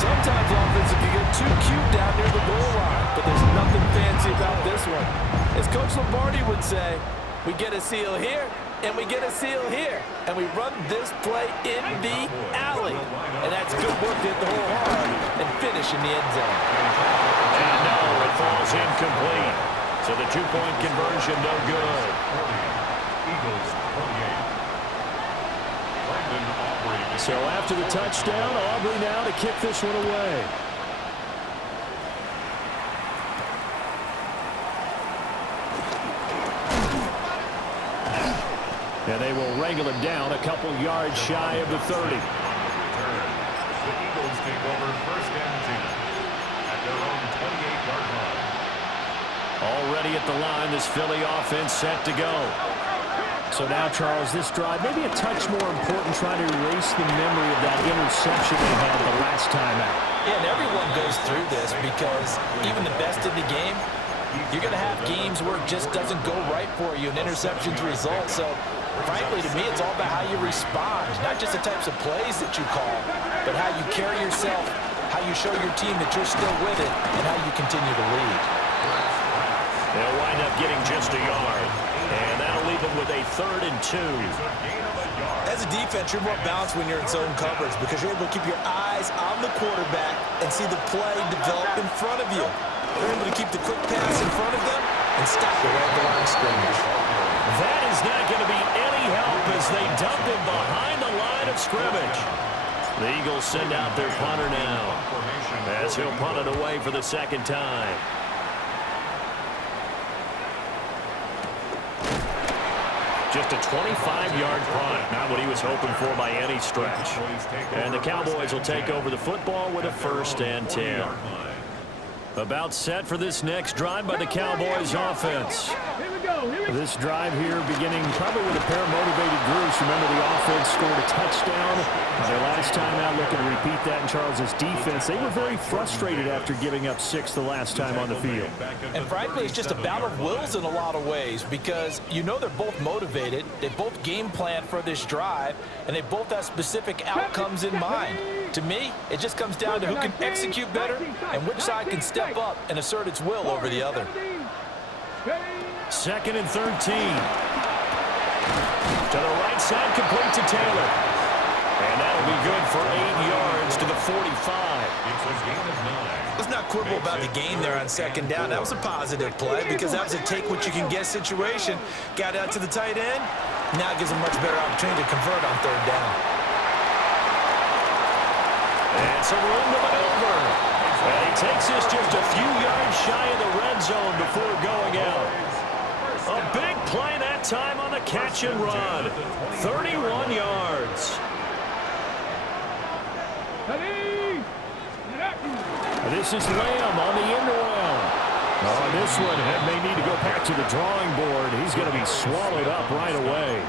Sometimes offense can get too cute down near the goal line, but there's nothing fancy about this one. As Coach Lombardi would say, we get a seal here, and we get a seal here, and we run this play in the alley. And that's good work to hit the hole hard and finish in the end zone. And no, it falls incomplete. So the two-point conversion no good. Eagles 28. So after the touchdown, Aubrey now to kick this one away. And they will wrangle him down a couple yards shy of the 30. The Eagles take over first and 10 at their own 28-yard line. Already at the line, this Philly offense set to go. So now, Charles, this drive maybe a touch more important, trying to erase the memory of that interception they had the last time out. Yeah, and everyone goes through this because even the best in the game, you're going to have games where it just doesn't go right for you, and interceptions result. So, frankly, to me, it's all about how you respond, not just the types of plays that you call, but how you carry yourself, how you show your team that you're still with it, and how you continue to lead. They'll wind up getting just a yard, and that'll leave them with a 3rd and 2. As a defense, you're more balanced when you're in zone coverage because you're able to keep your eyes on the quarterback and see the play develop in front of you. They're able to keep the quick pass in front of them and stop it right at the line of scrimmage. That is not going to be any help as they dump him behind the line of scrimmage. The Eagles send out their punter now as he'll punt it away for the second time. Just a 25-yard punt, not what he was hoping for by any stretch. And the Cowboys will take over the football with a 1st and 10. About set for this next drive by the Cowboys offense. This drive here beginning probably with a pair of motivated groups. Remember, the offense scored a touchdown. Their last time out, looking to repeat that in Charles's defense. They were very frustrated after giving up 6 the last time on the field. And frankly, it's just a battle of wills in a lot of ways because you know they're both motivated. They both game plan for this drive, and they both have specific outcomes in mind. To me, it just comes down to who can execute better and which side can step up and assert its will over the other. 2nd and 13. To the right side, complete to Taylor. And that'll be good for 8 yards to the 45. It's a gain of 9. Let's not quibble about the gain there on 2nd down. That was a positive play because that was a take-what-you-can-get situation. Got out to the tight end. Now it gives them much better opportunity to convert on 3rd down. And some room to maneuver. And he takes this just a few yards shy of the red zone before going out. A big play that time on the catch and run. 31 yards. This is Lamb on the end around. Oh, this one may need to go back to the drawing board. He's going to be swallowed up right away.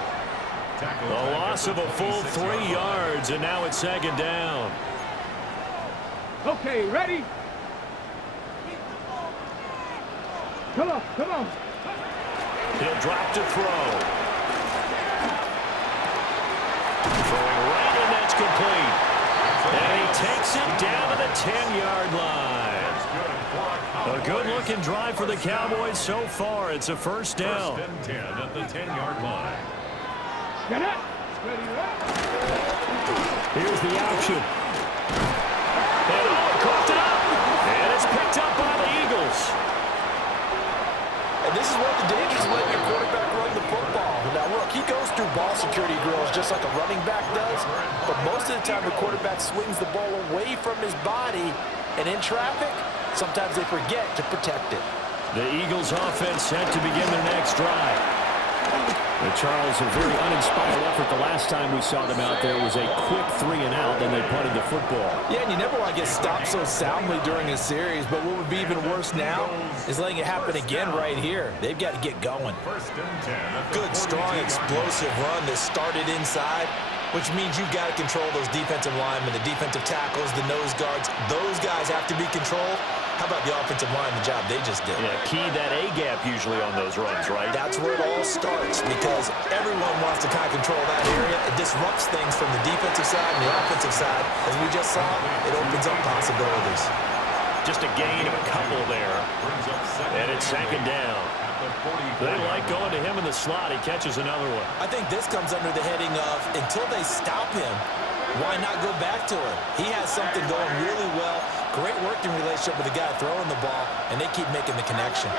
A loss of a full 3 yards, and now it's 2nd down. Okay, ready? Come on, come on. He'll drop to throw. Throwing right, and that's complete. And he takes it down to the 10-yard line. A good-looking drive for the Cowboys so far. It's a 1st down. 1st and 10 at the 10-yard line. Get it. Here's the option. And coughed it up. And it's picked up by the Eagles. And this is one of the dangers of letting your quarterback run the football. Now, look, he goes through ball security drills just like a running back does, but most of the time the quarterback swings the ball away from his body, and in traffic, sometimes they forget to protect it. The Eagles offense set to begin their next drive. Charles, a very uninspired effort. The last time we saw them out there was a quick 3-and-out, then they punted the football. Yeah, and you never want to get stopped so soundly during a series, but what would be even worse now is letting it happen again right here. They've got to get going. 1st and 10 at the Good, strong, explosive run that started inside, which means you've got to control those defensive linemen, the defensive tackles, the nose guards. Those guys have to be controlled. How about the offensive line, the job they just did? Yeah, key that A-gap usually on those runs, right? That's where it all starts because everyone wants to kind of control that area. It disrupts things from the defensive side and the offensive side. As we just saw, it opens up possibilities. Just a gain of a couple there. And it's second down. They like going to him in the slot. He catches another one. I think this comes under the heading of until they stop him, why not go back to him? He has something going really well. Great working relationship with the guy throwing the ball, and they keep making the connection.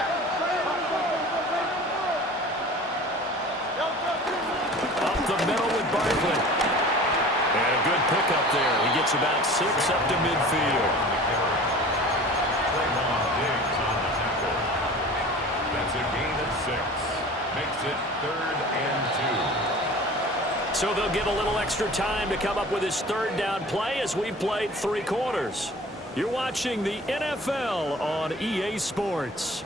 Up the middle with Barkley. And a good pickup there. He gets about 6 up to midfield. That's a gain of 6. Makes it 3rd and 2. So they'll get a little extra time to come up with his third down play as we've played 3 quarters. You're watching the NFL on EA Sports.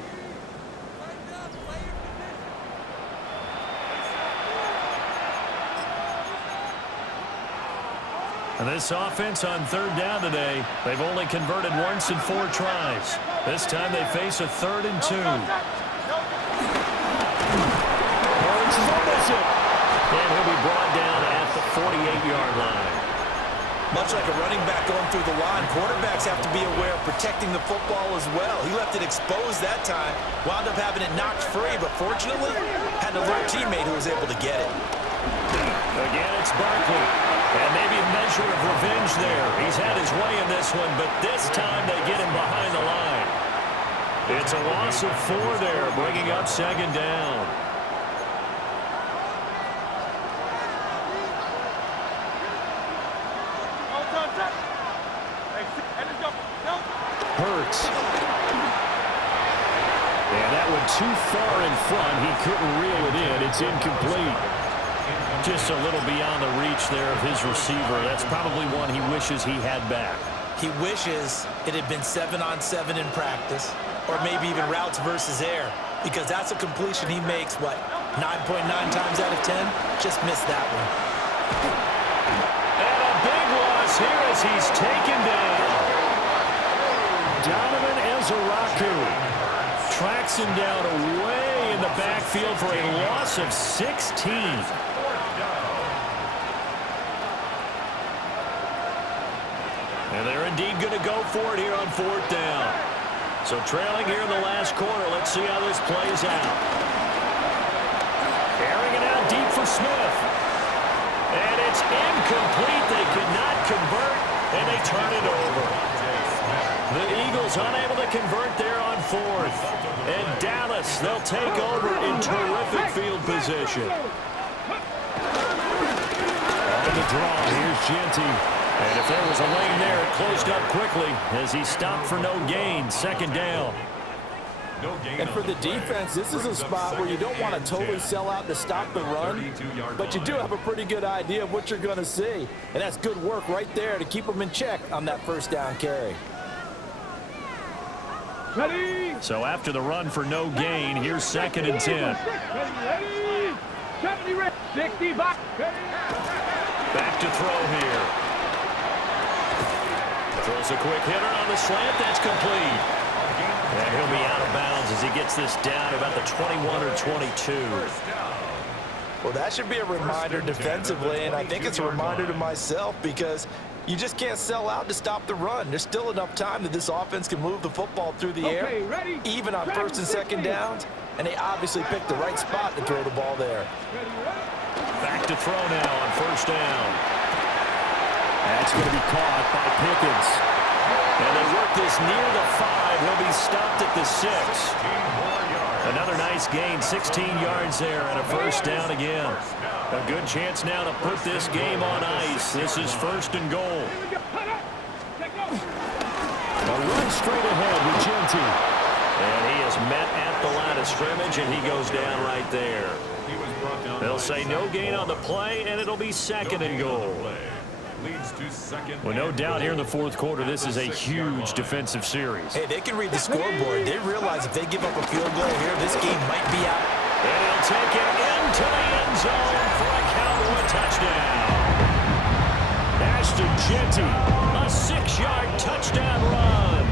And this offense on third down today, they've only converted once in 4 tries. This time they face a 3rd and 2. Burns fumbles it. And he'll be brought down at the 48-yard line. Much like a running back going through the line, quarterbacks have to be aware of protecting the football as well. He left it exposed that time, wound up having it knocked free, but fortunately had a little teammate who was able to get it. Again, it's Barkley. And maybe a measure of revenge there. He's had his way in this one, but this time they get him behind the line. It's a loss of 4 there, bringing up second down. Hurts. And that one too far in front. He couldn't reel it in. It's incomplete. Just a little beyond the reach there of his receiver. That's probably one he wishes he had back. He wishes it had been 7-on-7 in practice, or maybe even routes versus air, because that's a completion he makes, what, 9.9 times out of 10? Just missed that one. And a big loss here as he's taken down. Donovan Ezeraku tracks him down away in the backfield for a loss of 16. And they're indeed going to go for it here on 4th down. So trailing here in the last quarter. Let's see how this plays out. Airing it out deep for Smith. And it's incomplete. They could not convert, and they turn it over. The Eagles unable to convert there on 4th. And Dallas, they'll take over in terrific field position. On the draw, here's Genty. And if there was a lane there, it closed up quickly as he stopped for no gain. Second down. And for the defense, this is a spot where you don't want to totally sell out to stop the run, but you do have a pretty good idea of what you're going to see. And that's good work right there to keep them in check on that first down carry. Ready. So after the run for no gain, here's 2nd and 10. Ready. 70 ready. 65. Back to throw here. Throws a quick hitter on the slant. That's complete. And he'll be out of bounds as he gets this down about the 21 or 22. Well, that should be a reminder defensively, and I think it's a reminder to myself because you just can't sell out to stop the run. There's still enough time that this offense can move the football through the air, even on 1st and 2nd downs, and they obviously picked the right spot to throw the ball there. Back to throw now on 1st down. That's going to be caught by Pickens. And they work this near the 5. He'll be stopped at the 6. Another nice gain, 16 yards there, and a 1st down again. A good chance now to put this game on ice. This is 1st and goal. A run straight ahead with Genty. And he is met at the line of scrimmage, and he goes down right there. They'll say no gain on the play, and it'll be 2nd and goal. Well, no doubt here in the 4th quarter, this is a huge defensive series. Hey, they can read the scoreboard. They realize if they give up a field goal here, this game might be out. And he'll take it into the end zone for a Cowboy touchdown. to Genty. A 6-yard touchdown run.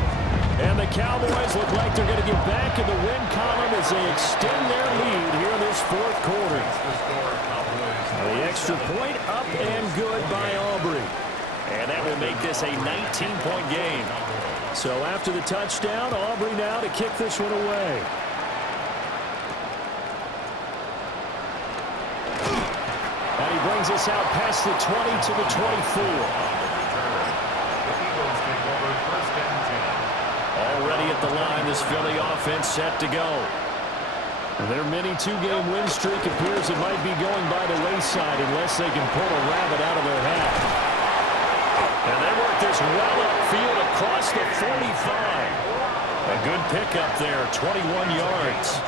And the Cowboys look like they're going to get back in the win column as they extend their lead here in this fourth quarter. The extra point up and good by Aubrey. And that will make this a 19-point game. So after the touchdown, Aubrey now to kick this one away. And he brings us out past the 20 to the 24. Already at the line, this Philly offense set to go. Their mini 2-game win streak appears it might be going by the wayside unless they can pull a rabbit out of their hat. And they work this well upfield across the 45. A good pickup there, 21 yards.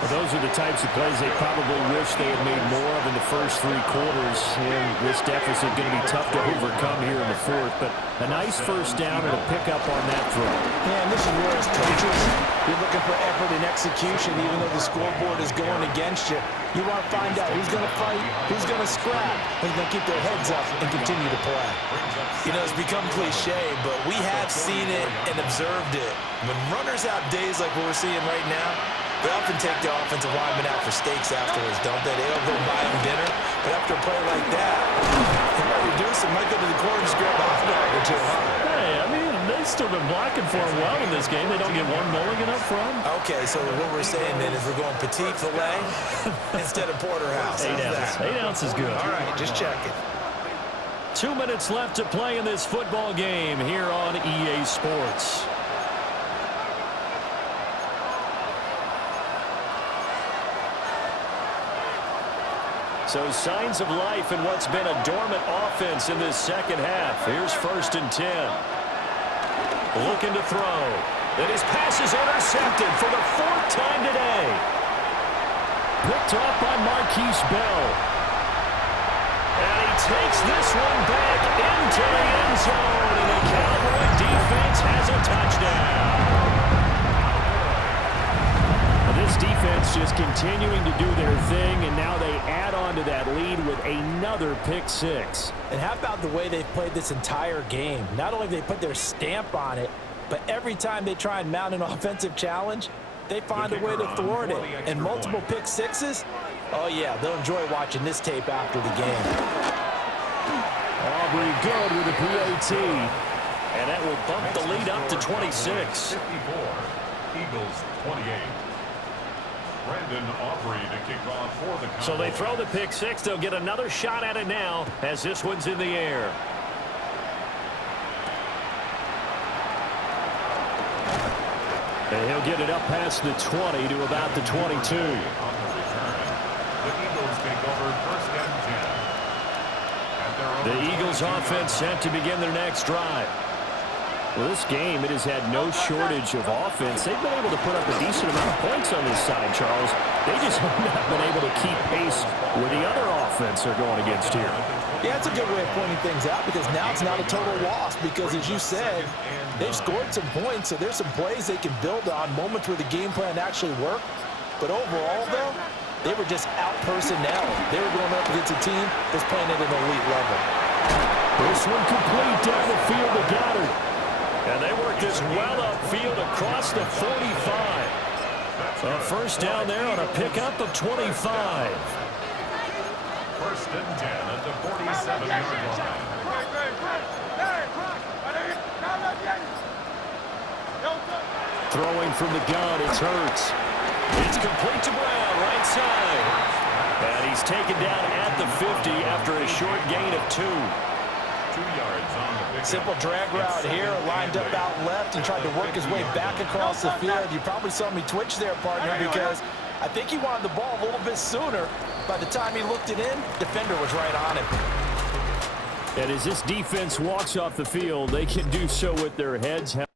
Well, those are the types of plays they probably wish they had made more of in the first 3 quarters. And this deficit going to be tough to overcome here in the fourth. But a nice first down and a pickup on that throw. Yeah, and this is where as coaches, you're looking for effort and execution, even though the scoreboard is going against you. You want to find out who's going to fight, who's going to scrap, who's going to keep their heads up and continue to play. You know, it's become cliche, but we have seen it and observed it. When runners have days like what we're seeing right now, they often take the offensive linemen out for steaks afterwards, don't they? They don't go buy them dinner. But after a play like that, they might reduce it, might go to the corner and just grab a hot dog or two. Hey, I mean, they've still been blocking for him well in this game. They don't get one mulligan up front. Okay, so what we're saying then is we're going petite filet instead of porterhouse. 8 ounces. 8 ounces is good. All right, just checking. 2 minutes left to play in this football game here on EA Sports. So signs of life in what's been a dormant offense in this second half. Here's 1st and 10. Looking to throw. And his pass is intercepted for the 4th time today. Picked off by Marquise Bell. And he takes this one back into the end zone. And the Cowboy defense has a touchdown. This defense just continuing to do their thing, and now they add on to that lead with another pick 6. And how about the way they've played this entire game? Not only have they put their stamp on it, but every time they try and mount an offensive challenge, they find a way to thwart it. And multiple pick 6s, oh yeah, they'll enjoy watching this tape after the game. Aubrey good with a PAT. And that will bump the lead up to 26. 54, Eagles 28. Brandon Aubrey to kick off for the Cowboys. So they throw the pick 6. They'll get another shot at it now as this one's in the air. And he'll get it up past the 20 to about the 22. On the return, the Eagles take over 1st and 10. The Eagles offense set to begin their next drive. Well, this game, it has had no shortage of offense. They've been able to put up a decent amount of points on this side, Charles. They just have not been able to keep pace with the other offense they're going against here. Yeah, it's a good way of pointing things out because now it's not a total loss because, as you said, they've scored some points, so there's some plays they can build on, moments where the game plan actually worked. But overall, though, they were just out-personnel. They were going up against a team that's playing at an elite level. This one complete down the field to Goddard. And they work this well upfield across the 45. A first down there on a pickup of 25. 1st and 10 at the 47-yard line. Throwing from the gun, it's Hurts. It's complete to Brown, right side. And he's taken down at the 50 after a short gain of 2. 2 yards on the pickup. Simple drag route here, lined up out left and tried to work his way back across the field. You probably saw me twitch there, partner, because I think he wanted the ball a little bit sooner. By the time he looked it in, defender was right on him. And as this defense walks off the field, they can do so with their heads held.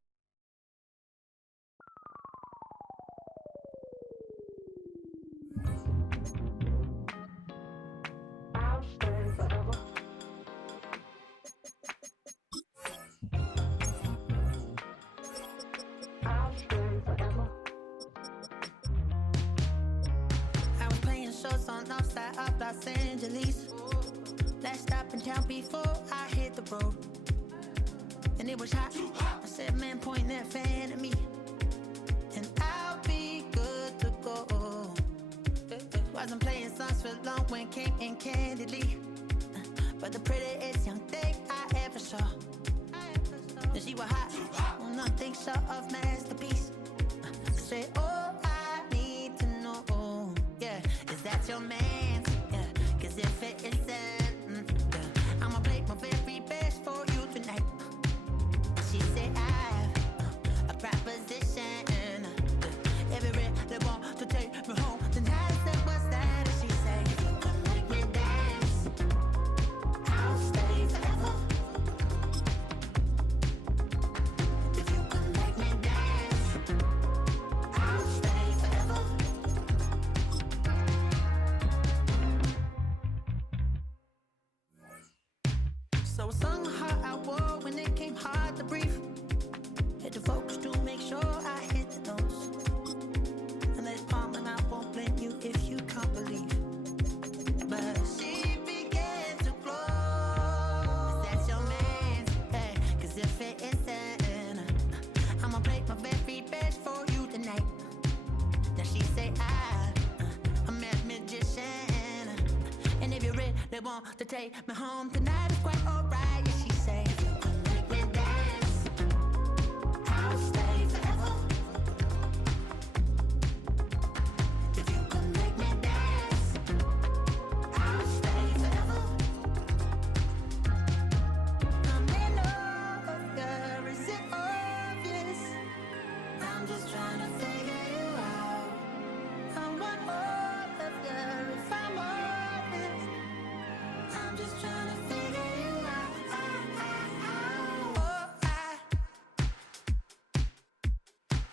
Last stop in town before I hit the road. And it was hot. I said, man, point that fan at me. And I'll be good to go. Wasn't playing songs for long when came in candidly. But the prettiest young thing I ever saw. And she was hot. Well, nothing short of masterpiece. I said, oh, I need to know. Yeah, is that your man? Yeah, cause if it isn't, yeah, I'ma play my very best for you tonight. She said, I have a proposition. Every they want to take me home tonight. I said, what's that? And she said, if you can make me dance, I'll stay forever. If you can make me dance, I'll stay forever. So I sung how I wore when it came hard to breathe. Had to focus to make sure I hit the notes. And there's palm and I won't blame you if you can't believe. But she began to glow. That's your man, hey, cause if it isn't, I'ma play my very best for you tonight. Now she say I'm a magician. And if you're ready, they want to take me home tonight. It's quite alright, yeah, she say, if you can make me dance, I'll stay forever. If you can make me dance, I'll stay forever. I'm in love, girl, is it obvious? I'm just trying to figure you out. I want all of you if I'm honest. I'm just trying to figure you out.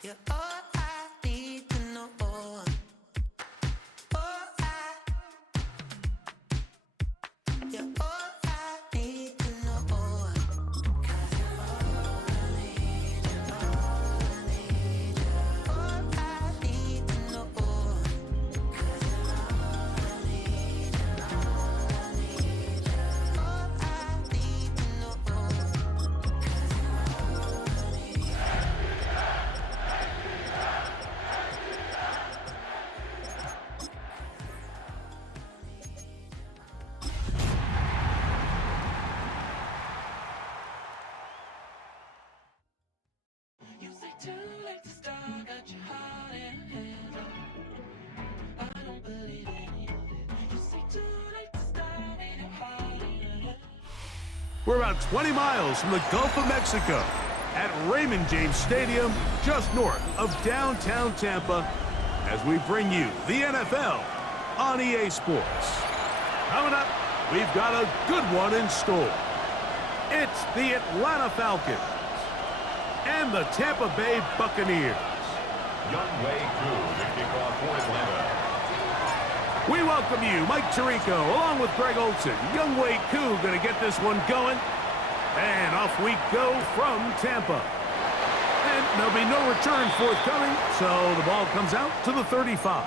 You're all I need to know. You're all I need to know. 'Cause you're all I need, you're all I need, you're all I need to know. 'Cause you're all I need, you're all I need, you're all I need to know. 'Cause you're all I need. You say too late to start, got your heart in a handle. I don't believe any of it. You say too late to start, ain't your heart in a handle. We're about 20 miles from the Gulf of Mexico at Raymond James Stadium, just north of downtown Tampa, as we bring you the NFL on EA Sports. Coming up, we've got a good one in store. It's the Atlanta Falcons and the Tampa Bay Buccaneers. Youngway Koo with kickoff for Atlanta. We welcome you, Mike Tirico, along with Greg Olson. Youngway Koo going to get this one going. And off we go from Tampa. And there'll be no return forthcoming, so the ball comes out to the 35.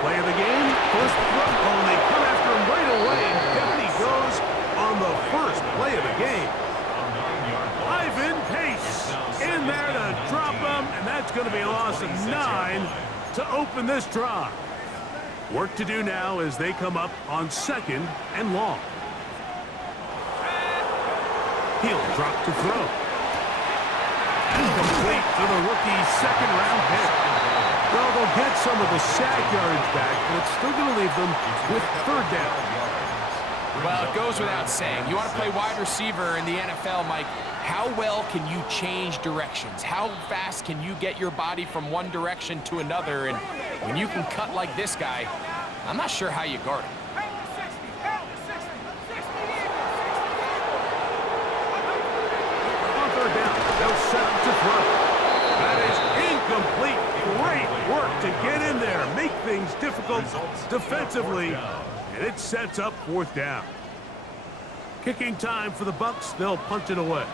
Play of the game, first throw, and they come after him right away, and down he goes on the first play of the game. Ivan Pace in there to drop him, and that's going to be a loss of 9 to open this drive. Work to do now as they come up on 2nd and long. He'll drop to throw. Incomplete to the rookie's second-round pick. Well, they'll get some of the sack yards back, but it's still going to leave them with 3rd down. Well, it goes without saying. You want to play wide receiver in the NFL, Mike, how well can you change directions? How fast can you get your body from one direction to another? And when you can cut like this guy, I'm not sure how you guard him. On 3rd down, they'll set up to throw. That is incomplete. work to get in there, make things difficult defensively, and it sets up 4th down. Kicking time for the Bucs. They'll punt it away.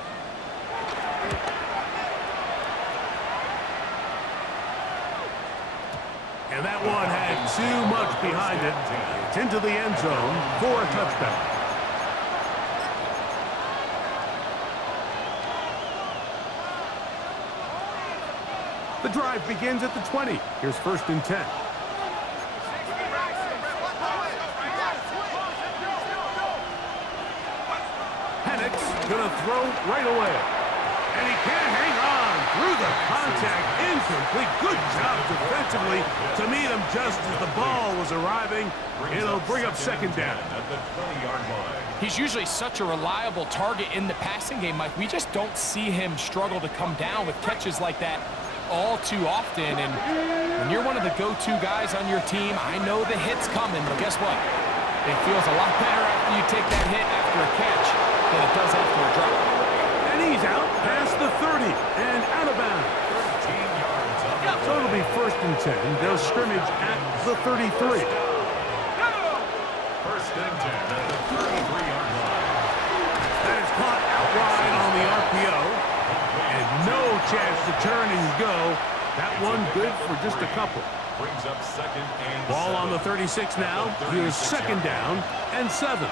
And that one had too much behind it. It's into the end zone for a touchdown. The drive begins at the 20. Here's 1st and 10. Gonna throw right away. And he can't hang on through the contact. Incomplete. Good job defensively to meet him just as the ball was arriving. It'll bring up 2nd down. At the 20-yard line. He's usually such a reliable target in the passing game, Mike. We just don't see him struggle to come down with catches like that all too often. And when you're one of the go-to guys on your team, I know the hit's coming, but guess what? It feels a lot better after you take that hit after a catch than it does after a drop. And he's out past the 30 and out of bounds. 13 yards on the So it'll be 1st and 10. They'll scrimmage at the 33. 1st and 10 at the 33-yard line. That is caught out wide on the RPO. And no chance to turn and go. That one good for just a couple. Brings up 2nd and Ball 7. on the 36 now. Here's 2nd down and 7.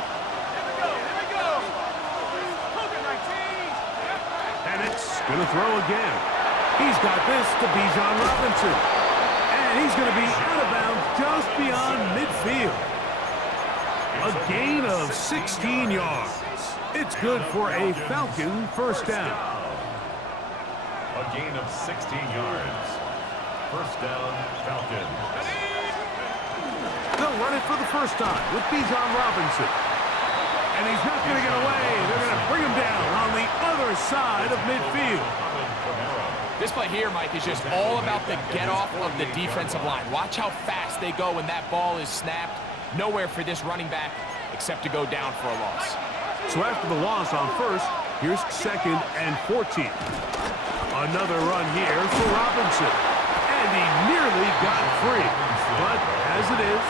Penix going to throw again. He's got this to Bijan Robinson. And he's going to be out of bounds just beyond midfield. A gain of 16 yards. It's good for a Falcon 1st down. A gain of 16 yards. 1st down, Falcons. They'll run it for the 1st time with Bijan Robinson. And he's not going to get away. They're going to bring him down on the other side of midfield. This play here, Mike, is just all about the get-off of the defensive line. Watch how fast they go when that ball is snapped. Nowhere for this running back except to go down for a loss. So after the loss on 1st, here's 2nd and 14. Another run here for Robinson. And he nearly got free. But as it is,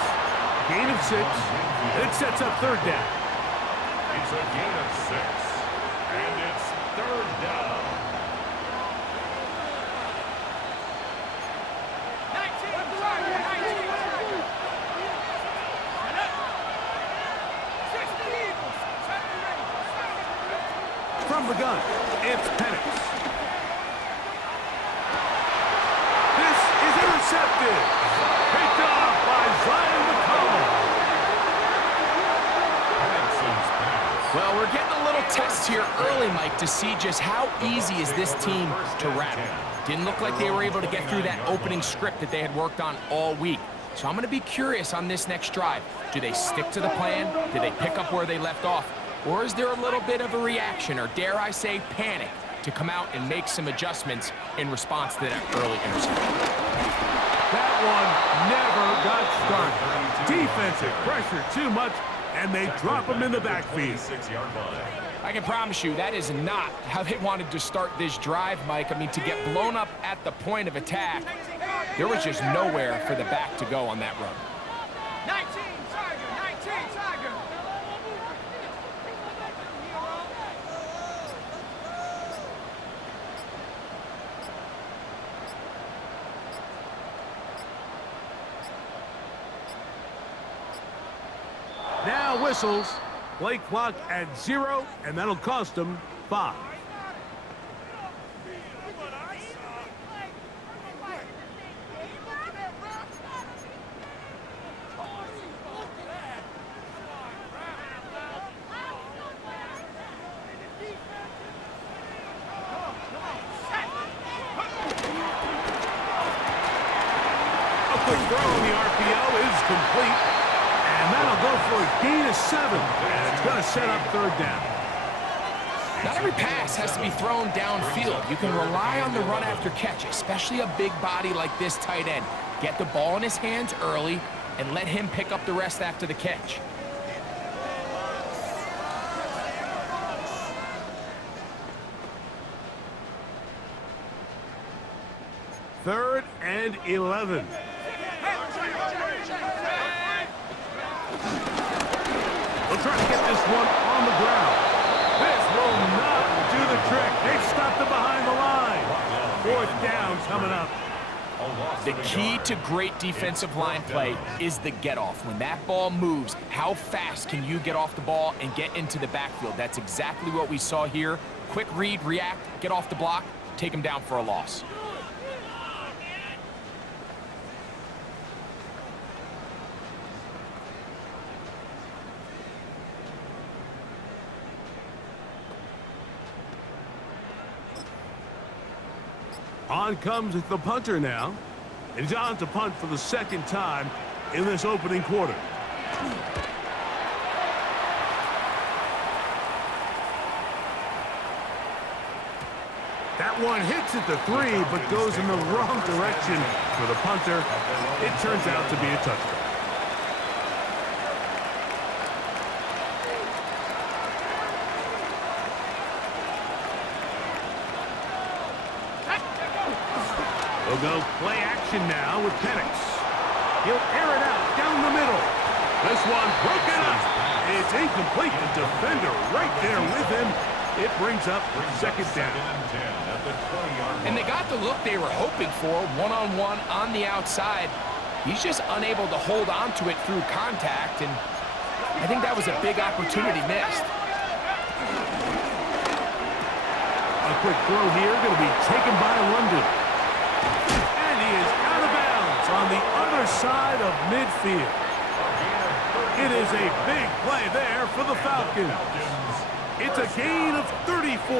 gain of 6, and it sets up 3rd down. It's a gain of 6. And it's 3rd down. 19. From the gun, it's Penix. This is intercepted. Picked off by Zion McCollum. Well, we're getting a little test here early, Mike, to see just how easy is this team to rattle. Didn't look like they were able to get through that opening script that they had worked on all week. So I'm going to be curious on this next drive. Do they stick to the plan? Do they pick up where they left off? Or is there a little bit of a reaction, or dare I say panic, to come out and make some adjustments in response to that early interception? That one never got started. Defensive pressure too much, and they drop him in the backfield. 6-yard line. I can promise you that is not how they wanted to start this drive, Mike. I mean, to get blown up at the point of attack, there was just nowhere for the back to go on that run. 19, Tiger. Now whistles. Play clock at 0, and that'll cost them 5. A quick throw on the RPO is complete. And that'll go for a gain of 7. And it's going to set up 3rd down. Not every pass has to be thrown downfield. You can rely on the run after catch, especially a big body like this tight end. Get the ball in his hands early and let him pick up the rest after the catch. 3rd and 11. They'll try to get this one on the ground. This will not do the trick. They've stopped it behind the line. 4th down coming up. The key to great defensive line play is the get-off. When that ball moves, how fast can you get off the ball and get into the backfield? That's exactly what we saw here. Quick read, react, get off the block, take him down for a loss. On comes the punter now. And he's on to punt for the 2nd time in this opening quarter. That one hits at the 3, but goes in the wrong direction for the punter. It turns out to be a touchdown. They'll go play action now with Penix. He'll air it out down the middle. This one broken up. It's incomplete. The defender right there with him. It brings up 2nd down. And they got the look they were hoping for, one-on-one on the outside. He's just unable to hold on to it through contact, and I think that was a big opportunity missed. A quick throw here, going to be taken by London. And he is out of bounds on the other side of midfield. It is a big play there for the Falcons. It's a gain of 34.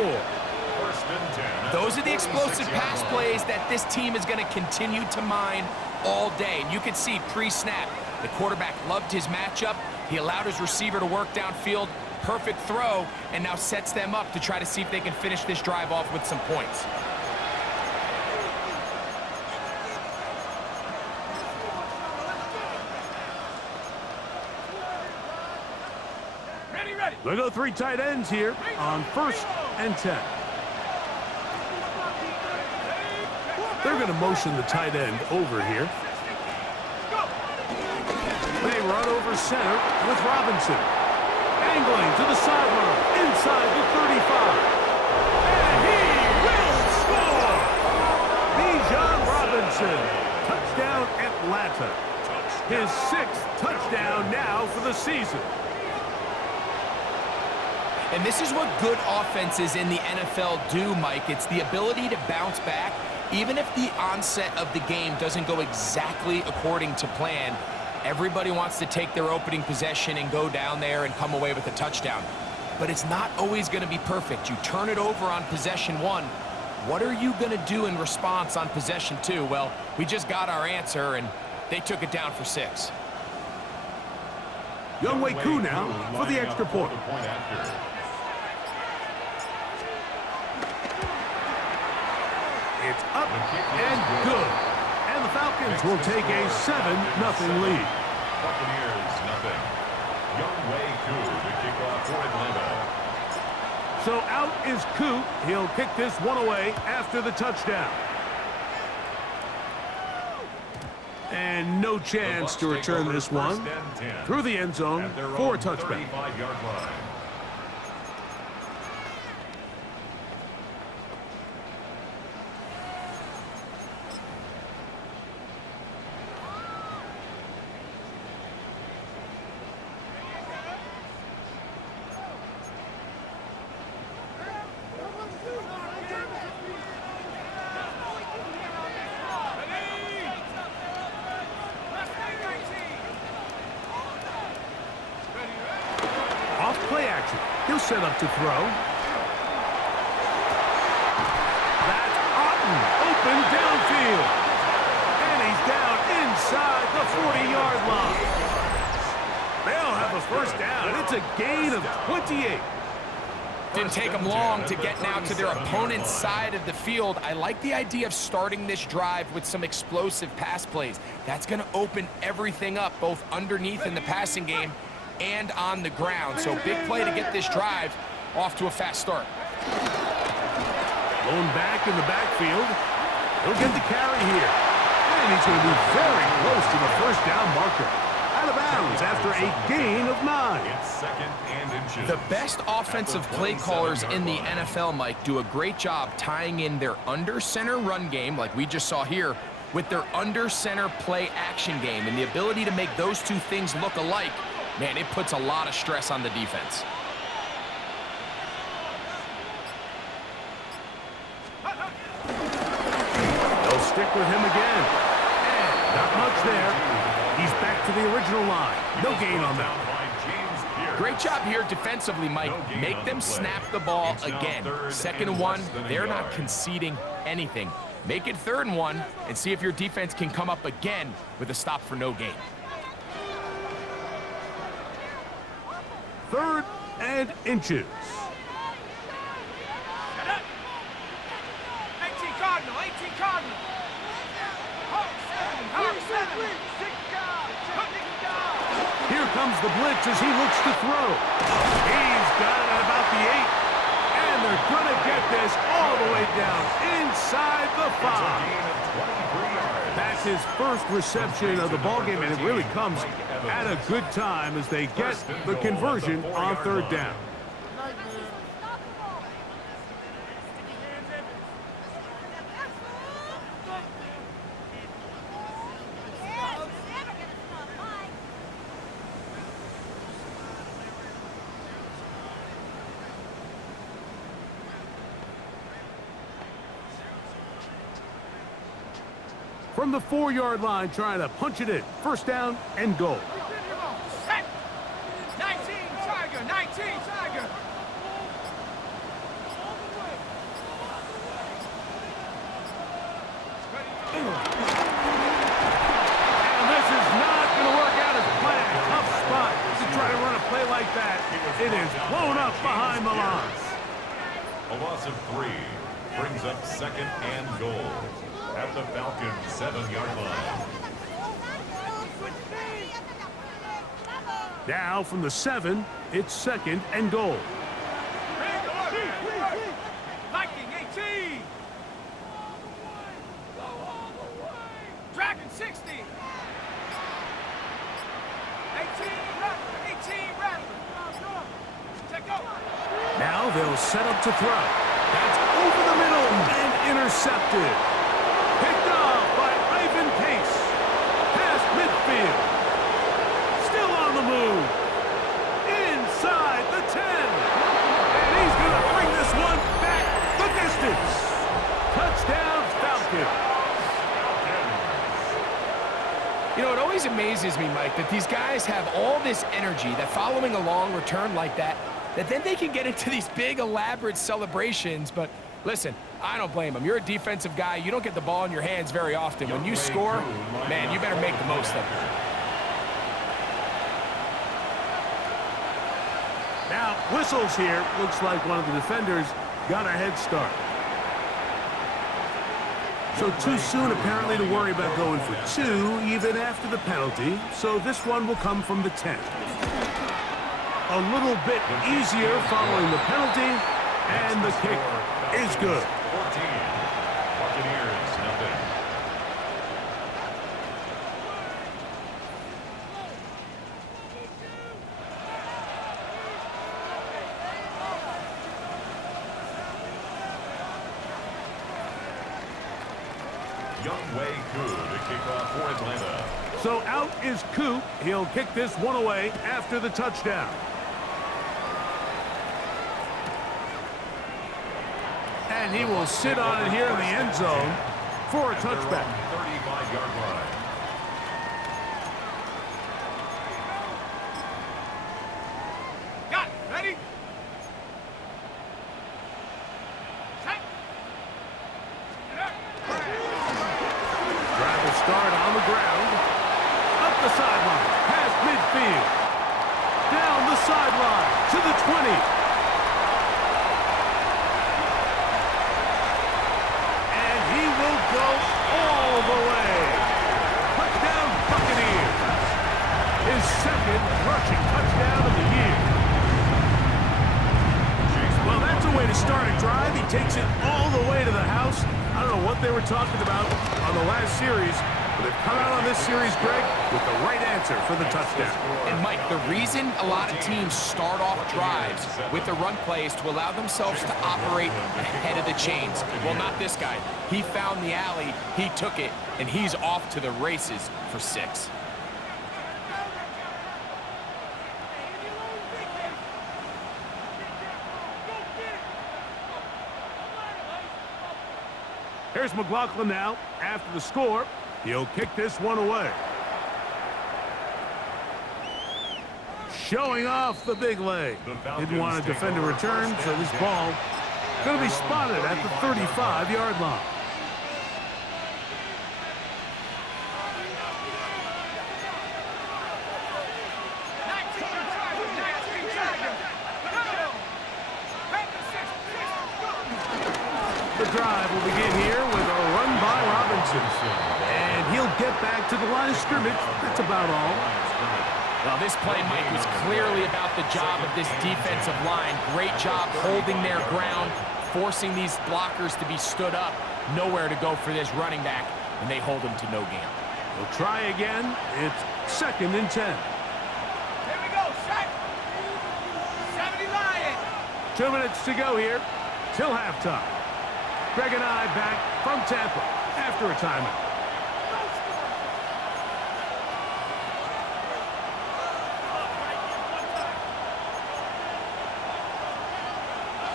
Those are the explosive pass plays that this team is going to continue to mine all day. And you can see pre-snap, the quarterback loved his matchup. He allowed his receiver to work downfield. Perfect throw, and now sets them up to try to see if they can finish this drive off with some points. They'll go 3 tight ends here on 1st and 10. They're going to motion the tight end over here. They run over center with Robinson. Angling to the sideline, inside the 35. And he will score! Bijan Robinson. Touchdown Atlanta. His 6th touchdown now for the season. And this is what good offenses in the NFL do, Mike. It's the ability to bounce back, even if the onset of the game doesn't go exactly according to plan. Everybody wants to take their opening possession and go down there and come away with a touchdown. But it's not always going to be perfect. You turn it over on possession 1. What are you going to do in response on possession 2? Well, we just got our answer, and they took it down for 6. Younghoe Koo now for the extra point. It's up and good. And the Falcons will take a 7-0 lead. Buccaneers, nothing. Younghoe Koo to kick off for Atlanta. So out is Koo. He'll kick this one away after the touchdown. And no chance to return this one through the end zone for a touchback. He'll set up to throw. That's Otten, open downfield. And he's down inside the 40-yard line. They'll have a 1st down. It's a gain of 28. Didn't take them long to get now to their opponent's side of the field. I like the idea of starting this drive with some explosive pass plays. That's going to open everything up, both underneath in the passing game and on the ground. So big play to get this drive off to a fast start. Going back in the backfield. He'll get the carry here. And he's going to be very close to the first down marker. Out of bounds after a gain of 9. It's second and inches. The best offensive play callers in the NFL, Mike, do a great job tying in their under-center run game, like we just saw here, with their under-center play action game. And the ability to make those two things look alike, man, it puts a lot of stress on the defense. They'll stick with him again. And not much there. He's back to the original line. No gain on that. Great job here defensively, Mike. Make them snap the ball again. 2nd and 1, they're not conceding anything. Make it 3rd and 1 and see if your defense can come up again with a stop for no gain. 3rd and inches. 18 Cardinal, 18 Cardinal. Here comes the blitz as he looks to throw. He's got it at about the 8. And they're going to get this all the way down inside the 5. That's his first reception of the ballgame, and it really comes at a good time as they get the conversion on 3rd down. From the 4-yard line, trying to punch it in. 1st down and goal. Set. 19 Tiger, 19 Tiger. And this is not going to work out as planned. Tough spot to try to run a play like that. It is blown up behind the line. A loss of 3 brings up 2nd and goal at the Falcons' 7-yard line. Now from the 7, it's 2nd and goal. Viking 18. Dragon 60. 18 Rattler. Check go. Now they'll set up to throw. That's over the middle and intercepted. Picked off by Ivan Pace. Past midfield. Still on the move. Inside the 10. And he's going to bring this one back the distance. Touchdown Falcons. You know, it always amazes me, Mike, that these guys have all this energy that following a long return like that then they can get into these big, elaborate celebrations. But listen, I don't blame them. You're a defensive guy. You don't get the ball in your hands very often. When you score, man, you better make the most of it. Now, whistles here. Looks like one of the defenders got a head start. So too soon, apparently, to worry about going for 2, even after the penalty. So this one will come from the 10. A little bit easier following the penalty, and the kick is good. 14. Buccaneers, nothing. Youngway Koo to kick off for Atlanta. So out is Koo. He'll kick this one away after the touchdown. And he will sit on it here in the end zone for a touchback. 35-yard line. Got it. Ready? Set. Drive will start on the ground. Up the sideline. Past midfield. Down the sideline to the 20. Go all the way. Touchdown Buccaneers. His 2nd rushing touchdown of the year. Well, that's What a way to start a drive. He takes it all the way to the house. I don't know what they were talking about on the last series, but they've come out on this series, Greg, with the right answer for the touchdown. And, Mike, the reason a lot of teams start off drives with the run play is to allow themselves to operate ahead of the chains. Well, not this guy. He found the alley, he took it, and he's off to the races for 6. Here's McLaughlin now. After the score, he'll kick this one away. Showing off the big leg. Didn't want to defend a return, so this ball going to be spotted at the 35-yard line. The drive will begin here with a run by Robinson. And he'll get back to the line of scrimmage. That's about all. Well, this play, Mike, was clearly about the job of this defensive line. Great job holding their ground, forcing these blockers to be stood up. Nowhere to go for this running back, and they hold him to no gain. We'll try again. It's 2nd and 10. Here we go, set. 70 Lions. 2 minutes to go here till halftime. Greg and I back from Tampa after a timeout.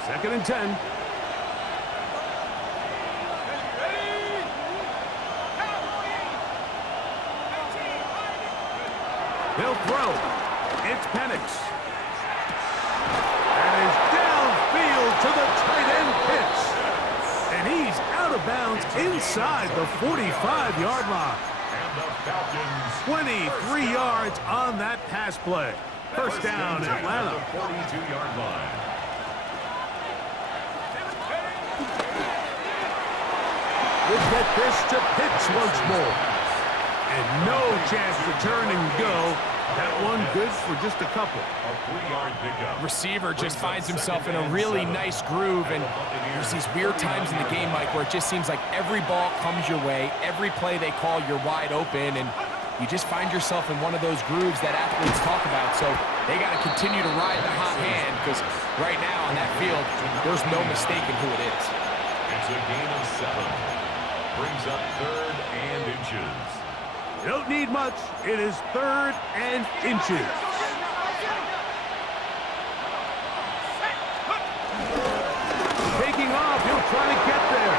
Second and 10. They'll throw. It's Penix. And is downfield to the tight end Pitts. And he's out of bounds inside the 45-yard line. 23 yards on that pass play. First down, Atlanta. 42-yard line. We'll get this to Pitts once more. And no chance to turn and go. That one good for just a couple. A 3-yard pickup. Receiver just finds himself in a really nice groove, and there's these weird times in the game, Mike, where it just seems like every ball comes your way, every play they call, you're wide open, and you just find yourself in one of those grooves that athletes talk about. So they got to continue to ride the hot hand, because right now on that field, there's no mistaking who it is. It's a gain of 7. Brings up 3rd and inches. You don't need much. It is 3rd and inches. Taking off, he'll try to get there.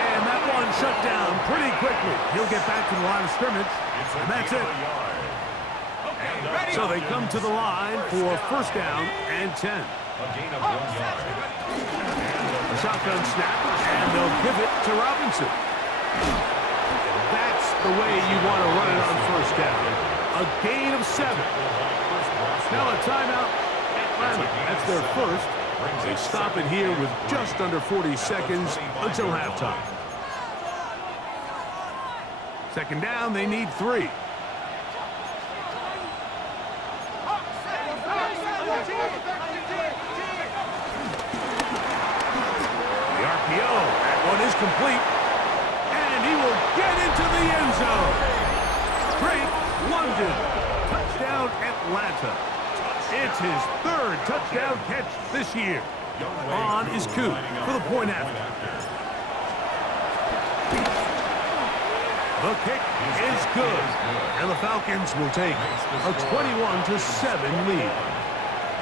And that one shut down pretty quickly. He'll get back to the line of scrimmage, and that's it. So they come to the line for first down and 10. A gain of 1 yard. A shotgun snap, and they'll give it to Robinson. That's the way you want to run it on first down. A gain of 7. Now a timeout. Atlanta. That's their first. They stop it here with just under 40 seconds until halftime. Second down, they need 3. The RPO. That one is complete. And he will get into the end zone. Drake London. Touchdown Atlanta. It's his 3rd touchdown catch this year. On is Coop for the point after. The kick is good. And the Falcons will take a 21-7 lead.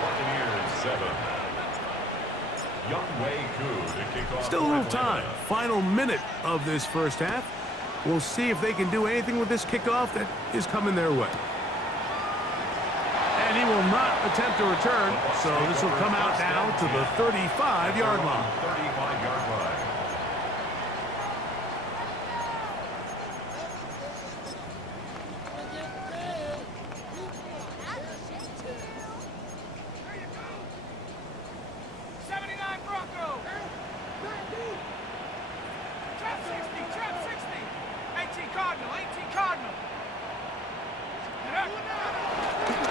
Buccaneers 7. Youngway Koo to kick off. Still a little time. Final minute of this first half. We'll see if they can do anything with this kickoff that is coming their way. And he will not attempt a return, so this will come out now to the 35-yard line. 35-yard line.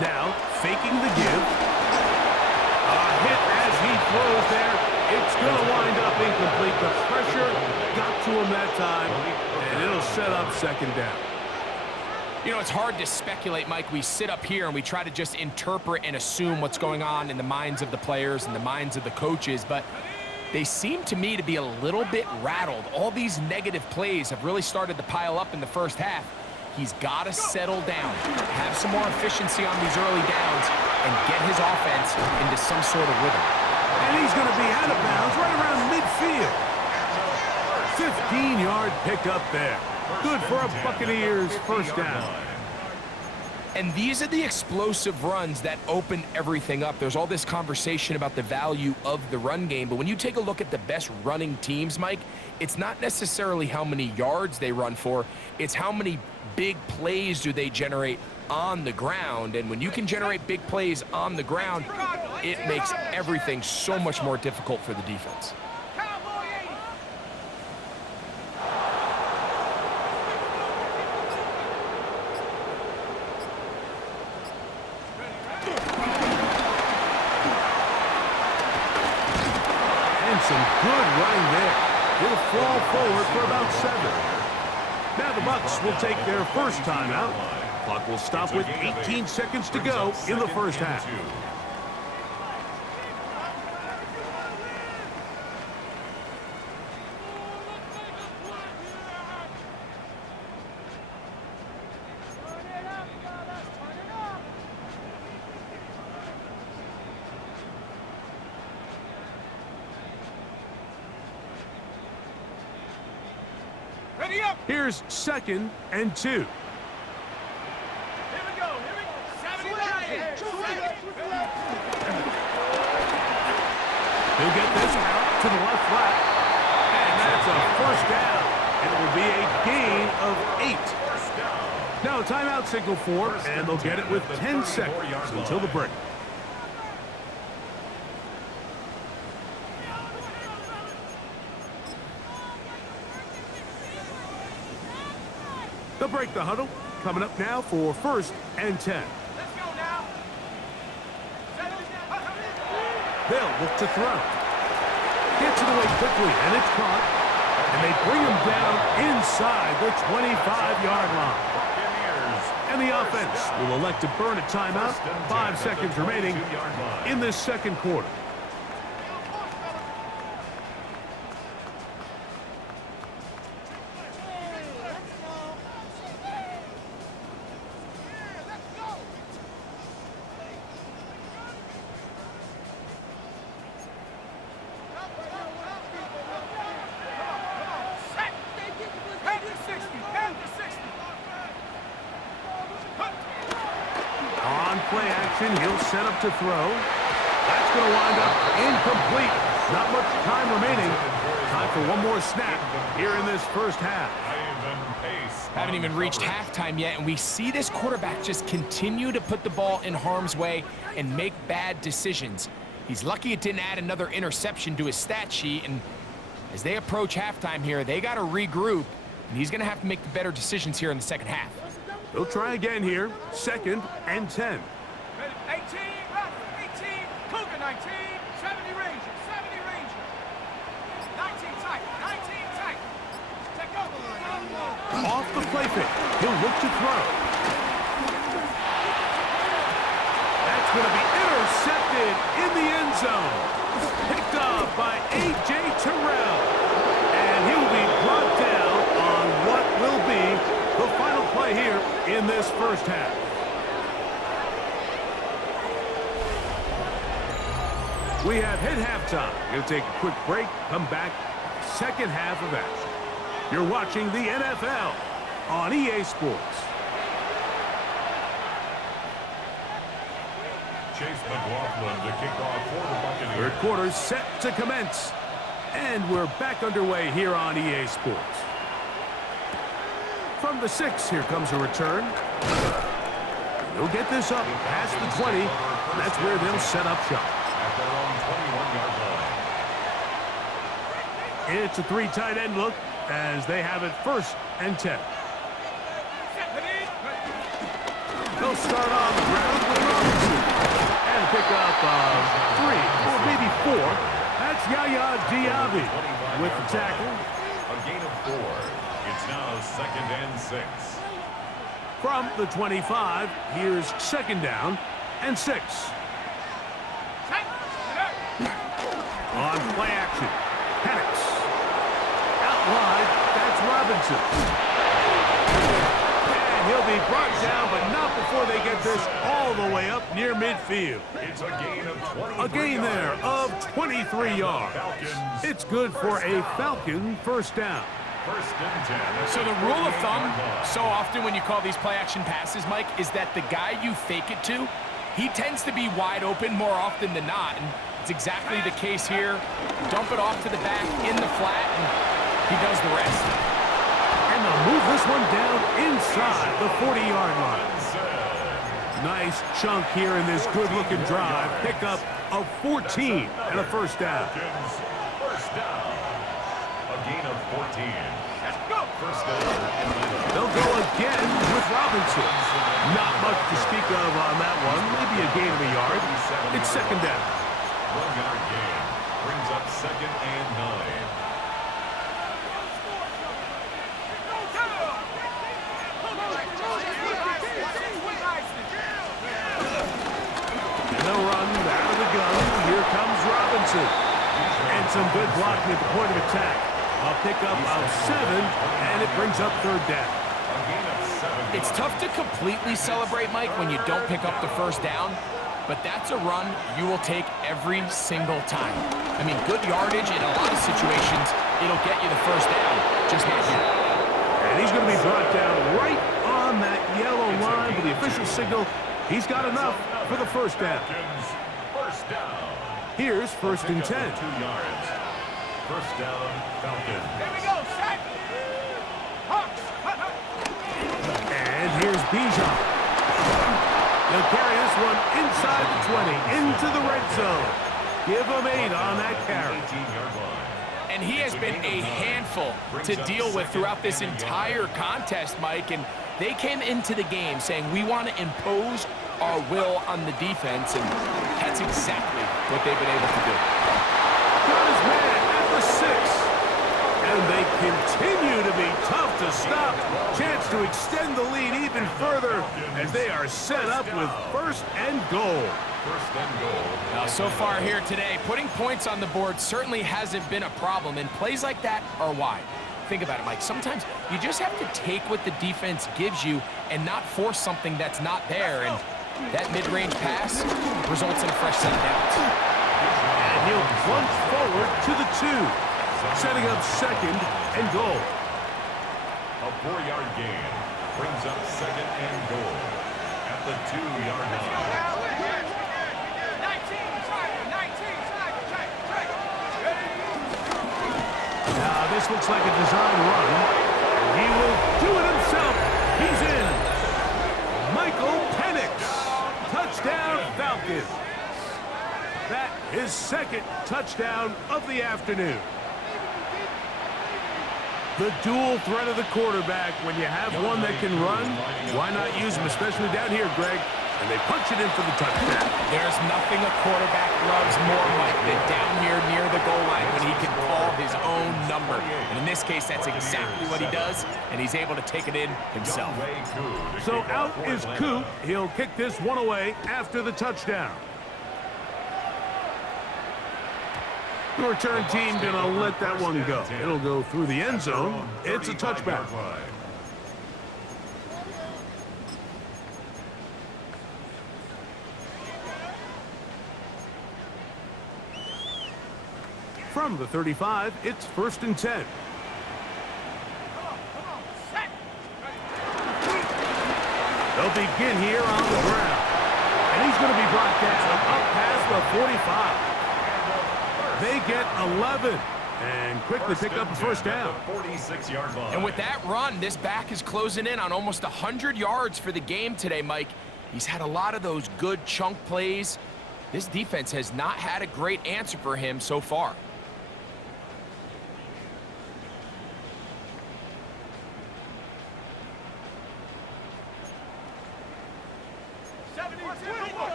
Now, faking the give. A hit as he throws there, Gonna wind up incomplete. The pressure got to him that time, and it'll set up second down. You know, it's hard to speculate, Mike. We sit up here and we try to just interpret and assume what's going on in the minds of the players and the minds of the coaches, but they seem to me to be a little bit rattled. All these negative plays have really started to pile up in the first half. He's got to settle down, have some more efficiency on these early downs, and get his offense into some sort of rhythm. And he's going to be out of bounds right around midfield. 15-yard pickup there. Good for a Buccaneers first down. And these are the explosive runs that open everything up. There's all this conversation about the value of the run game, but when you take a look at the best running teams, Mike, it's not necessarily how many yards they run for, it's how many big plays do they generate on the ground. And when you can generate big plays on the ground, it makes everything so much more difficult for the defense. Some good running there. He'll fall forward for about 7. Now the Bucs will take their first timeout. Clock will stop with 18 seconds to go in the first half. Here's 2nd and 2. Here we go. 79. He'll get this out to the left flat. And that's a first down. It will be a gain of 8. Now a timeout signal for, and they'll get it with 10 seconds until the break. They'll break the huddle. Coming up now for 1st and 10. Let's go now. They'll look to throw. Gets it away quickly, and it's caught. And they bring him down inside the 25-yard line. And the offense will elect to burn a timeout. 5 seconds remaining in this second quarter. Play action, he'll set up to throw. That's going to wind up incomplete. Not much time remaining. Time for one more snap here in this first half. Haven't even reached halftime yet, and we see this quarterback just continue to put the ball in harm's way and make bad decisions. He's lucky it didn't add another interception to his stat sheet, and as they approach halftime here, they got to regroup, and he's going to have to make the better decisions here in the second half. They'll try again here. 2nd and 10. 18, 18, Cougar 19, 70 Rangers, 70 Rangers. 19 tight, 19 tight. Take over. Off the play fake. He'll look to throw. That's going to be intercepted in the end zone. Picked off by A.J. Terrell. And he'll be brought down on what will be the final play here in this first half. We have hit halftime. We'll take a quick break, come back, second half of action. You're watching the NFL on EA Sports. Chase McLaughlin to kick off for the Buccaneers. Third quarter set to commence. And we're back underway here on EA Sports. From the 6, here comes a return. They'll get this up past the 20. And that's where they'll set up shop. At their own 21-yard line. It's a 3 tight end look as they have it 1st and 10. They'll start on the ground with Robinson. And pick up 3 or maybe 4. That's It's Yaya Diaby with the tackle. A gain of 4. It's now 2nd and 6. From the 25, here's 2nd down and 6. On play action, Penix. Out wide, that's Robinson. And he'll be brought down, but not before they get this all the way up near midfield. It's a gain of 23 A gain there of 23 yards. Falcons. It's good for a Falcon first down. 1st and 10. So the rule of thumb, so often when you call these play-action passes, Mike, is that the guy you fake it to, he tends to be wide open more often than not, and it's exactly the case here. Dump it off to the back in the flat, and he does the rest. And they'll move this one down inside the 40-yard line. Nice chunk here in this good-looking drive. Pick up of 14 and a first down. Falcons, first down. A gain of 14. First down. They'll go again with Robinson. Not much to speak of on that one. Maybe a gain of a yard. It's 2nd down. 1-yard gain. Brings up 2nd and 9. And they'll run out of the gun. Here comes Robinson. And some good blocking at the point of attack. A pickup of 7, and it brings up 3rd down. A gain of 7. It's tough to completely celebrate, Mike, when you don't pick up the first down, but that's a run you will take every single time. I mean, good yardage in a lot of situations, it'll get you the first down, just not here. And he's going to be brought down right on that yellow line with the official signal. He's got enough for the first down. First down. Here's 1st and 10. 2 yards. First down, Falcons. Here we go, set. Hawks. And here's Bijan. They'll carry this one inside the 20, into the red zone. Give him 8 on that carry. 18-yard line. And he has been a handful to deal with throughout this entire contest, Mike, and they came into the game saying, we want to impose our will on the defense, and that's exactly what they've been able to do. Got his man at the 6. And they continue to be tough to stop. Chance to extend the lead even further as they are set up with 1st and goal. First and goal. Now, so far here today, putting points on the board certainly hasn't been a problem, and plays like that are why. Think about it, Mike. Sometimes you just have to take what the defense gives you and not force something that's not there, and that mid-range pass results in a fresh set of downs. And he'll plunge forward to the 2. Setting up 2nd and goal. A 4-yard gain brings up 2nd and goal at the 2-yard line. 19, side, check. Ready? Now this looks like a design run. And he will do it himself. He's in. Michael Penix. Touchdown Falcons. That is 2nd touchdown of the afternoon. The dual threat of the quarterback. When you have one that can run, why not use him, especially down here, Greg? And they punch it in for the touchdown. There's nothing a quarterback loves more, Mike, than down here near the goal line when he can call his own number. And in this case, that's exactly what he does, and he's able to take it in himself. So out is Coop. He'll kick this one away after the touchdown. The return team gonna let that one go. It'll go through the end zone. It's a touchback. From the 35, it's 1st and 10. Come on, set. They'll begin here on the ground. And he's going to be brought down up past the 45. They get 11 and quickly pick up a first down. 46-yard line. And with that run, this back is closing in on almost 100 yards for the game today, Mike. He's had a lot of those good chunk plays. This defense has not had a great answer for him so far.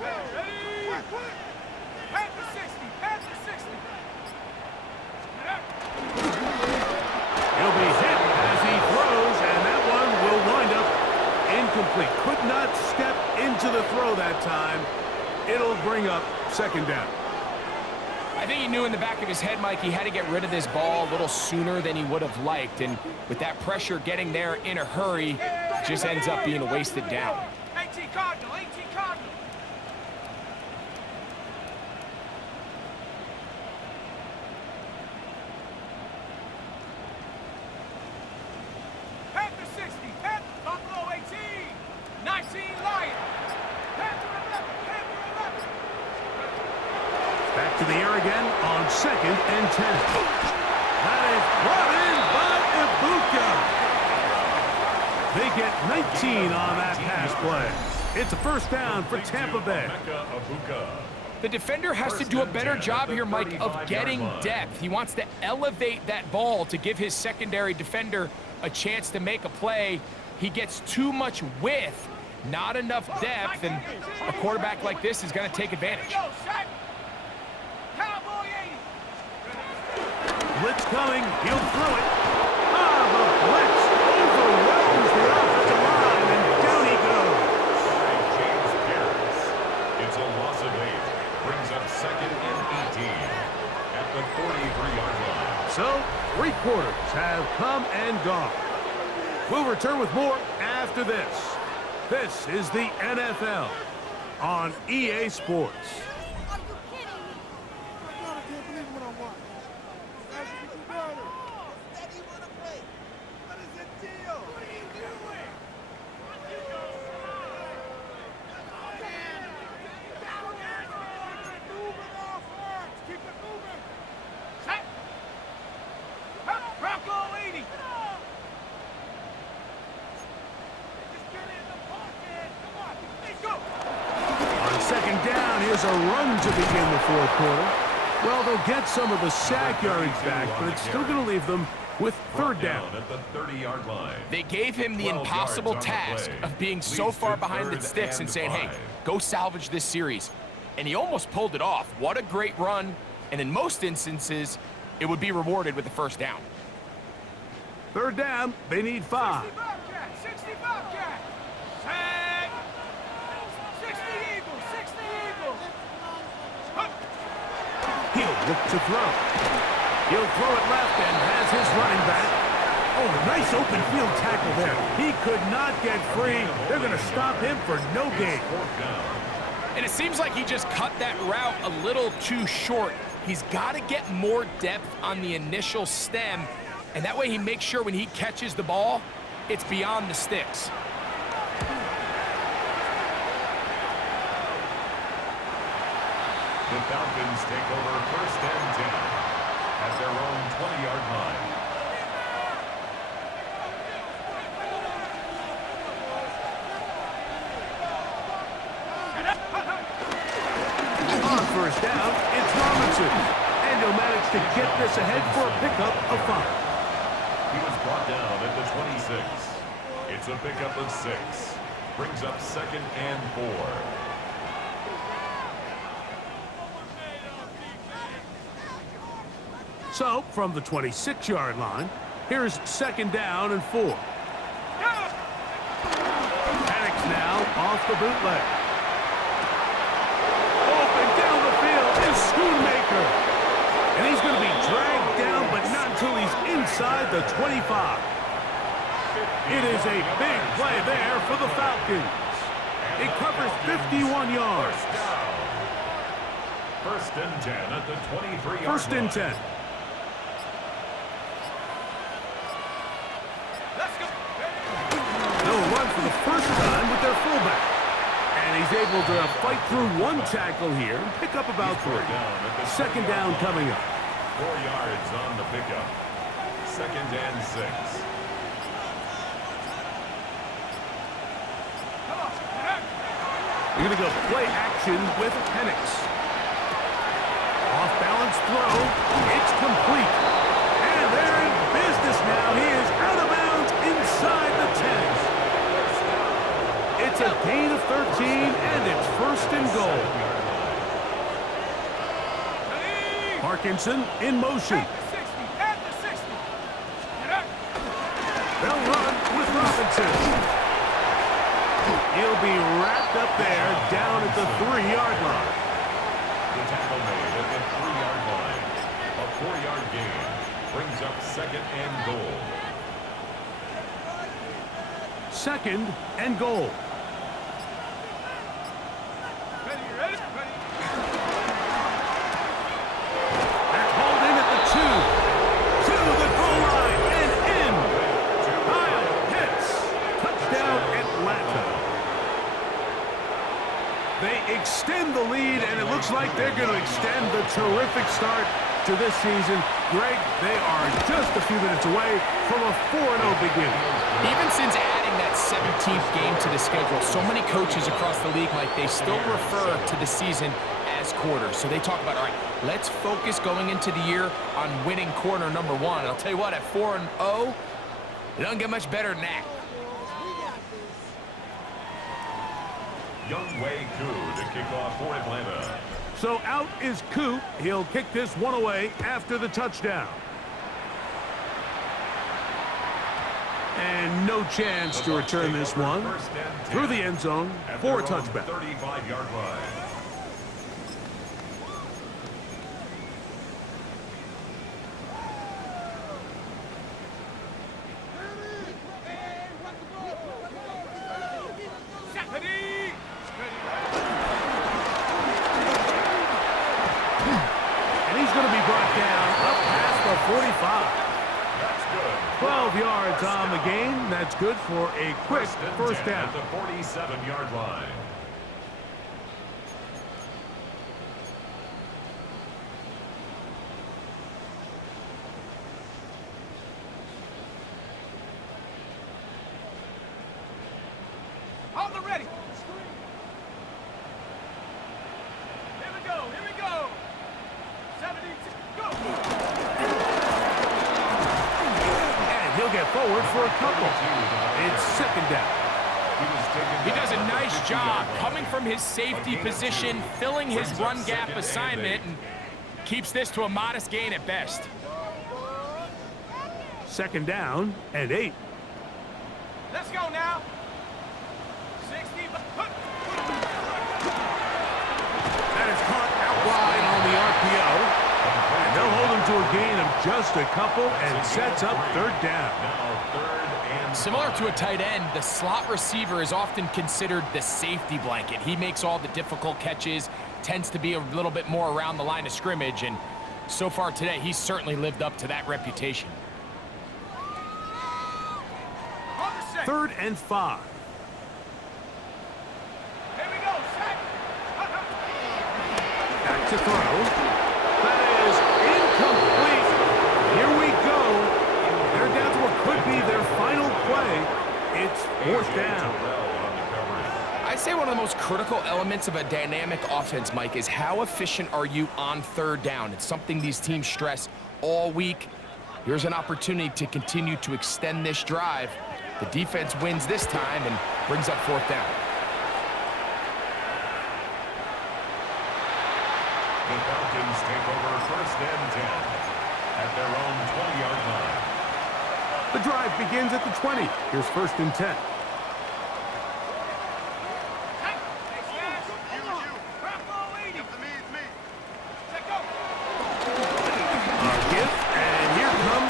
Ready? Panther 60. simply could not step into the throw that time. It'll bring up second down. I think he knew in the back of his head, Mike, he had to get rid of this ball a little sooner than he would have liked. And with that pressure getting there in a hurry, it just ends up being a wasted down. 18 Cardinal, 18 Cardinal. Panther 60, Panther, Buffalo 18, 19 Lion, Panther 11, Panther 11. Back to the air again on second and 10. That is brought in by Ibuka. They get 19 on that pass play. It's a first down for Tampa Bay. The defender has to do a better job here, Mike, of getting depth. He wants to elevate that ball to give his secondary defender a chance to make a play. He gets too much width, not enough depth, and a quarterback like this is going to take advantage. Cowboy 80. Blitz coming. He'll throw it. The blitz overwhelms the offensive line, and down he goes. James Pierce. It's a loss of 8. Brings up second and 18 at the 43-yard line. So, 3 quarters have come and gone. We'll return with more after this. This is the NFL on EA Sports. Are you kidding me? I can't believe what I'm watching. That's what you got it. That he wanna play. What is the deal? What are you doing? Moving off arms. Keep it moving. Set. Bronco 80. Just get in the pocket. Come on. Let's go. On second down, here's a run to begin the fourth quarter. Well, they'll get some of the sack yards back, but it's still going to leave them with third down. At the 30-yard line. They gave him the 12 impossible yards on the task play. of being so Leads far to behind the third sticks and saying, hey, 5. go salvage this series. And he almost pulled it off. What a great run. And in most instances, it would be rewarded with the first down. Third down, they need 5. 60 Bobcat. 60 Bobcat. Set. 60 Eagles. 60 Eagles. Hup. He'll look to throw. He'll throw it left and has his running back. Oh, nice open field tackle there. He could not get free. They're going to stop him for no gain. And it seems like he just cut that route a little too short. He's got to get more depth on the initial stem, and that way he makes sure when he catches the ball, it's beyond the sticks. The Falcons take over first and 10 at their own 20-yard line. On first down, it's Robinson. And he'll manage to get this ahead for a pickup of 5. He was brought down at the 26. It's a pickup of 6. Brings up second and 4. So, from the 26-yard line, here's second down and 4. Panics now off the bootleg. Open down the field is Schoonmaker. And he's going to be dragged down, but not until he's inside the 25. It is a big play there for the Falcons. It covers 51 yards. First and 10 at the 23-yard line. First and 10. Let's go. They'll run for the first time with their fullback. And he's able to fight through one tackle here and pick up about 3. Second down coming up. 4 yards on the pickup. Second and 6. You're going to go play action with Penix. Off balance throw. It's complete. And they're in business now. He is out of bounds inside the 10. It's a gain of 13, and it's first and goal. Parkinson in motion. At the 60. At the 60. Get up. They'll run with Robinson. be wrapped up there down at the 3-yard line. The tackle made at the 3-yard line. A 4-yard gain brings up second and goal. Second and goal. They're called in at the 2. To the goal line and in. Kyle Pitts. Touchdown Atlanta. They extend the lead, and it looks like they're going to extend the terrific start to this season. Greg, they are just a few minutes away from a 4-0 beginning. Even since adding that 17th game to the schedule, so many coaches across the league, Mike, they still refer to the season as quarters. So they talk about, all right, let's focus going into the year on winning quarter number 1. And I'll tell you what, at 4-0, it doesn't get much better than that. Young Wei Koo to kick off for Atlanta. So out is Coop. He'll kick this one away after the touchdown. And no chance to return this one through the end zone for a touchback. 35-yard line. And he's going to be brought down up past the 45. That's good. 12 yards on the game. That's good for a quick first down. At the 47-yard line. On the ready. Here we go. Here we go. 72. Go. And he'll get forward for a couple. It's second down. He does a nice job coming from his safety position, filling his run gap assignment, and keeps this to a modest gain at best. Second down and 8. Let's go now. 60. That is caught out wide on the RPO. And they'll hold him to a gain of just a couple and sets up third down. Now third and Similar to a tight end, the slot receiver is often considered the safety blanket. He makes all the difficult catches, tends to be a little bit more around the line of scrimmage, and so far today, he's certainly lived up to that reputation. Third and 5. Here we go. Set. Back to throw. That is incomplete. Here we go. They're down to what could be their final play. It's fourth down. I'd say one of the most critical elements of a dynamic offense, Mike, is how efficient are you on third down? It's something these teams stress all week. Here's an opportunity to continue to extend this drive. The defense wins this time and brings up fourth down. the Falcons take over first and 10 at their own 20-yard line. The drive begins at the 20. Here's first and 10.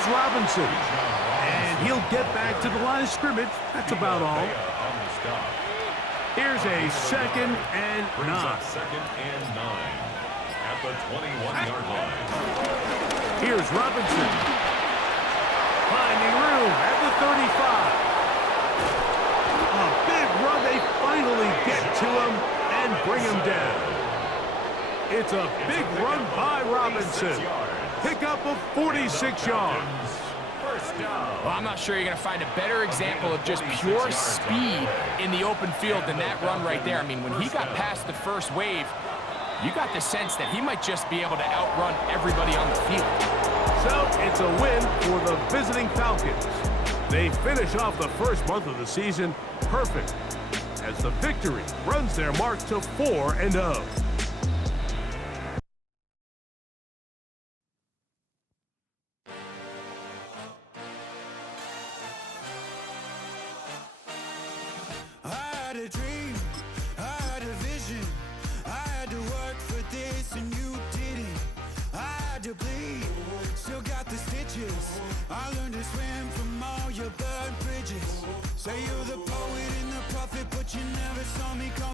Robinson. And he'll get back to the line of scrimmage. That's about all. Here's a second and 9. Second and 9 at the 21-yard line. Here's Robinson. Finding room at the 35. A big run. They finally get to him and bring him down. It's a big run by Robinson. Pickup of 46 yards. Well, I'm not sure you're going to find a better example of just pure speed in the open field than that run right there. I mean, when he got past the first wave, you got the sense that he might just be able to outrun everybody on the field. So it's a win for the visiting Falcons. They finish off the first month of the season perfect as the victory runs their mark to 4-0. I had a dream to bleed, still got the stitches. I learned to swim from all your burned bridges. Say you're the poet and the prophet, but you never saw me come.